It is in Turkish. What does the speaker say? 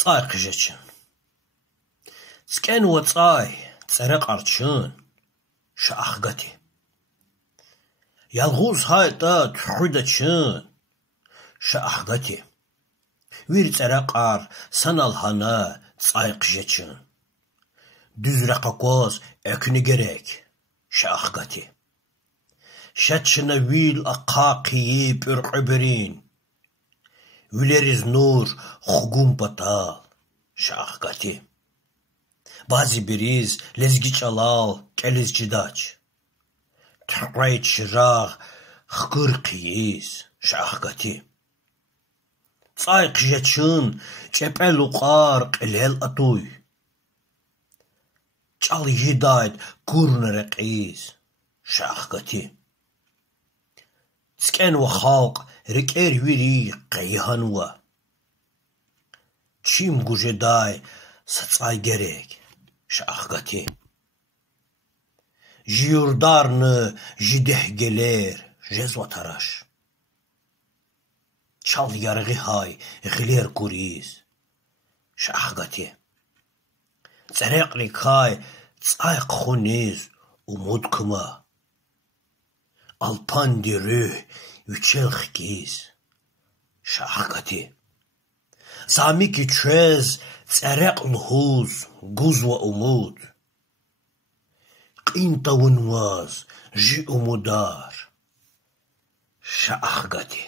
Цай қыжечын. Цкен уацай, цере қарчын, шахгати. Ялғуз хайта түхудачын, шахгати. Вир цере қар саналхана цай қыжечын. Düzre qakoz ekni gerek, şahgati. Şatşına vil aqaqiyi pürqüberin. Vüleriz nur xugum batal, şahgati. Bazı biriz lezgi çalal, keliz cidaç. Tüqrayt şirağ, xkır qiyiz, şahgati. Tsay qıjeçın, çepel uqar, qilel atuy. Çal yidayt gurnere qiyiz, şahgati. Tsken ve xalq riker viri qiyihanwa. Çim gujeday satsay gerek, şahgati. Jiyurdarnı jideh geler, jezvataraş. Çal yargı hay, giler kuriz, şahgati. Царекли кай, цайк хуниз, умуд кыма. Алпан диры,ючел хкиз, шахгати. Самики чез, царек лхуз, гузва умуд. Qinta вунваз, жи умудар, шахгати.